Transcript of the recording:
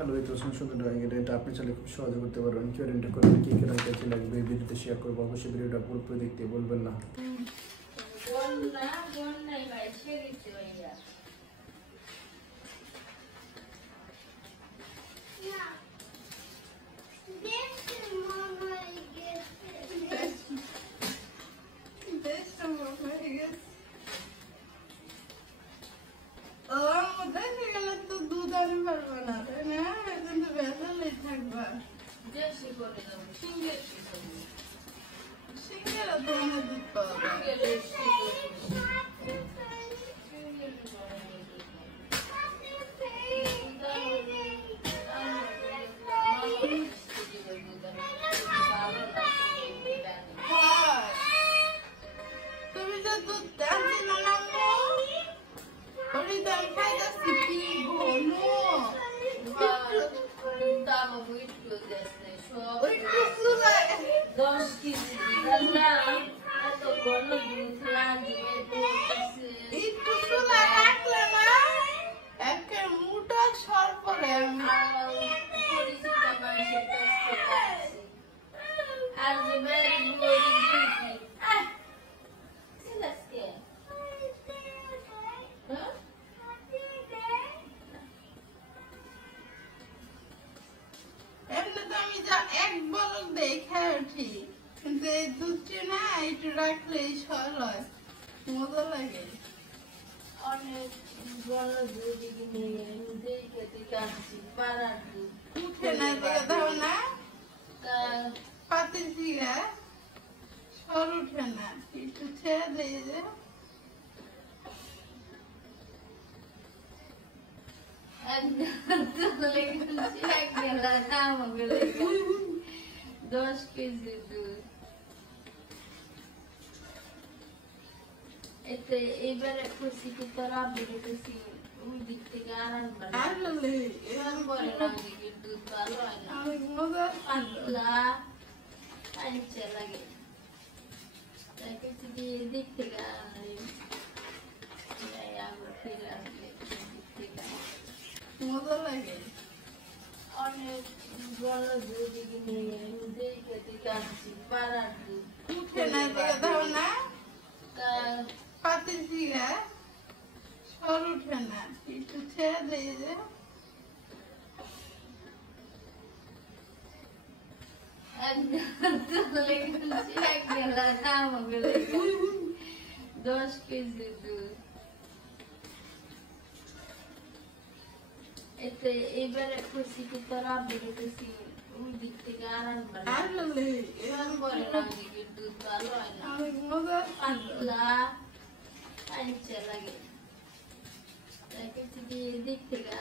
Hello, এই তো সুন্দর ড্রয়িং। এটা আপনি চাইলে খুব সহজে করতে পারবেন। কি ওরিয়েন্ট করবেন, কি কি রং কাছে লাগবে, ভিডিওতে শেয়ার করবো। অবশ্যই ভিডিওটা পুরোপুরি দেখতে বলবেন না। মজা লাগে অনেক বড় দুধ কিনে দেখে কাটছি পাড়ার দুধ উঠে না দেখে দাও না পাতে জিরা সর উঠে না একটু ছেড়ে দিয়ে যে 10 কেজি দুধ এতে এবারে খুশি কি তোরা বেরোতেছি ওই দিক থেকে দুধ ভালো হয় না পাতলা আইনচে লাগে তাই কিছু দিয়ে দিক থেকে আনলে আমরা ফিরে আসলে দিক থেকে মজা লাগে অনেক বড় দুধ কিনে দেখে কাটছি পাড়ার দুধ উঠে না দেখে দাও না পাতে জিরা সর উঠে না একটু ছেড়ে দিয়ে যে 10 কেজি দুধ এতে এবারে খুশি কি তোরা বেরোতেছি ওই দিক থেকে দুধ ভালো হয় না পাতলা আইনচে লাগে তাই কিছু দিয়ে দিক থেকে